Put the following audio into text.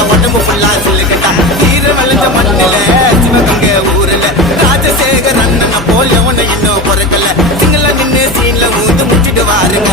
என்ன உடம்பு ஃபுல்லா சொல்லுக்கட்டா ஈர வளைஞ்ச மண்ணில சிவகங்கை ஊர்ல ராஜசேகர் அண்ணன் போல உன்னை இன்னும் பொறுக்கல சிங்கள நின்று சீன்ல ஊந்து முடிச்சிட்டு வாருங்க